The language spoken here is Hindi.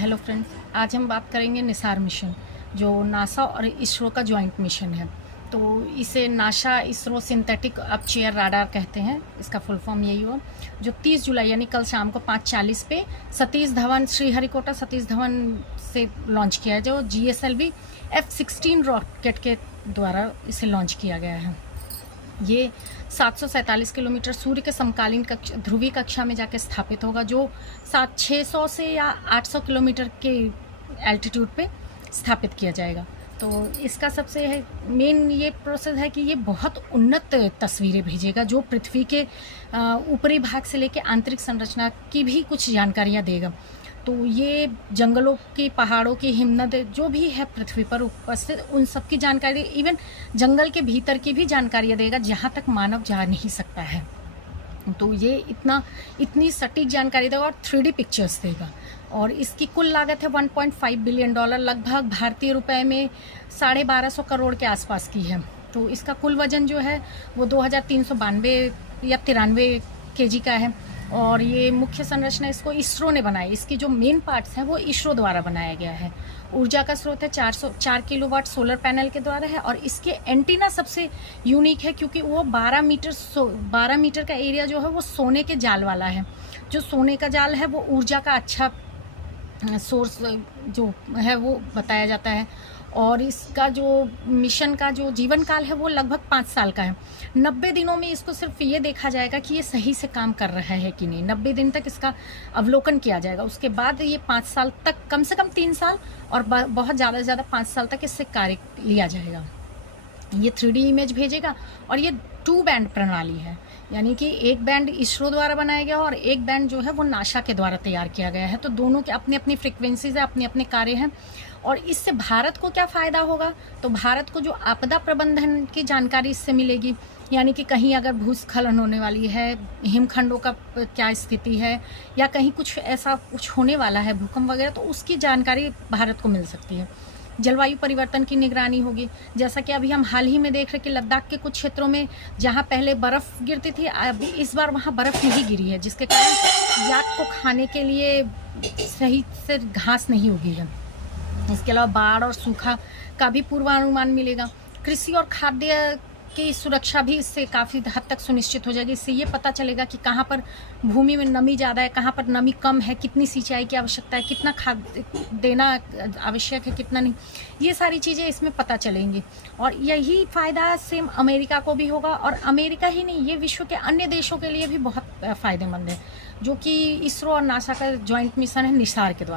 हेलो फ्रेंड्स, आज हम बात करेंगे निसार मिशन, जो नासा और इसरो का जॉइंट मिशन है। तो इसे नासा इसरो सिंथेटिक अपचेयर राडार कहते हैं, इसका फुल फॉर्म यही हुआ, जो 30 जुलाई यानी कल शाम को 5:40 पे सतीश धवन, श्रीहरिकोटा सतीश धवन से लॉन्च किया है, जो GSLV F-16 रॉकेट के द्वारा इसे लॉन्च किया गया है। ये 747 किलोमीटर सूर्य के समकालीन ध्रुवीय कक्षा में जाके स्थापित होगा, जो 600 से या 800 किलोमीटर के एल्टीट्यूड पे स्थापित किया जाएगा। तो इसका सबसे मेन ये प्रोसेस है कि ये बहुत उन्नत तस्वीरें भेजेगा, जो पृथ्वी के ऊपरी भाग से लेकर आंतरिक संरचना की भी कुछ जानकारियाँ देगा। तो ये जंगलों की, पहाड़ों की, हिमनद जो भी है पृथ्वी पर उपस्थित, उन सब की जानकारी, इवन जंगल के भीतर की भी जानकारियाँ देगा जहाँ तक मानव जा नहीं सकता है। तो ये इतनी सटीक जानकारी देगा और 3D पिक्चर्स देगा। और इसकी कुल लागत है $1.5 बिलियन, लगभग भारतीय रुपए में 1250 करोड़ के आसपास की है। तो इसका कुल वजन जो है वो 2392 या 93 kg का है। और ये मुख्य संरचना इसको इसरो ने बनाई। इसकी जो मेन पार्ट्स हैं वो इसरो द्वारा बनाया गया है। ऊर्जा का स्रोत है 404 किलोवाट सोलर पैनल के द्वारा है। और इसके एंटीना सबसे यूनिक है, क्योंकि वो 12 मीटर का एरिया जो है वो सोने के जाल वाला है। जो सोने का जाल है वो ऊर्जा का अच्छा सोर्स जो है वो बताया जाता है। और इसका जो मिशन का जो जीवन काल है वो लगभग 5 साल का है। 90 दिनों में इसको सिर्फ ये देखा जाएगा कि ये सही से काम कर रहा है कि नहीं। 90 दिन तक इसका अवलोकन किया जाएगा। उसके बाद ये 5 साल तक, कम से कम 3 साल और बहुत ज़्यादा से ज़्यादा 5 साल तक इससे कार्य लिया जाएगा। ये 3D इमेज भेजेगा। और ये 2 बैंड प्रणाली है, यानी कि एक बैंड इसरो द्वारा बनाया गया और एक बैंड जो है वो नासा के द्वारा तैयार किया गया है। तो दोनों के अपनी अपनी फ्रिक्वेंसीज है, अपने अपने कार्य हैं। और इससे भारत को क्या फ़ायदा होगा? तो भारत को जो आपदा प्रबंधन की जानकारी इससे मिलेगी, यानी कि कहीं अगर भूस्खलन होने वाली है, हिमखंडों का क्या स्थिति है, या कहीं कुछ ऐसा कुछ होने वाला है, भूकंप वगैरह, तो उसकी जानकारी भारत को मिल सकती है। जलवायु परिवर्तन की निगरानी होगी, जैसा कि अभी हम हाल ही में देख रहे कि लद्दाख के कुछ क्षेत्रों में जहां पहले बर्फ़ गिरती थी, अभी इस बार वहां बर्फ़ नहीं गिरी है, जिसके कारण याक को खाने के लिए सही से घास नहीं उगी है। इसके अलावा बाढ़ और सूखा का भी पूर्वानुमान मिलेगा। कृषि और खाद्य की सुरक्षा भी इससे काफ़ी हद तक सुनिश्चित हो जाएगी। इससे ये पता चलेगा कि कहाँ पर भूमि में नमी ज़्यादा है, कहाँ पर नमी कम है, कितनी सिंचाई की आवश्यकता है, कितना खाद देना आवश्यक है, कितना नहीं। ये सारी चीज़ें इसमें पता चलेंगी। और यही फ़ायदा सेम अमेरिका को भी होगा। और अमेरिका ही नहीं, ये विश्व के अन्य देशों के लिए भी बहुत फ़ायदेमंद है, जो कि इसरो और नासा का जॉइंट मिशन है निसार के द्वारा।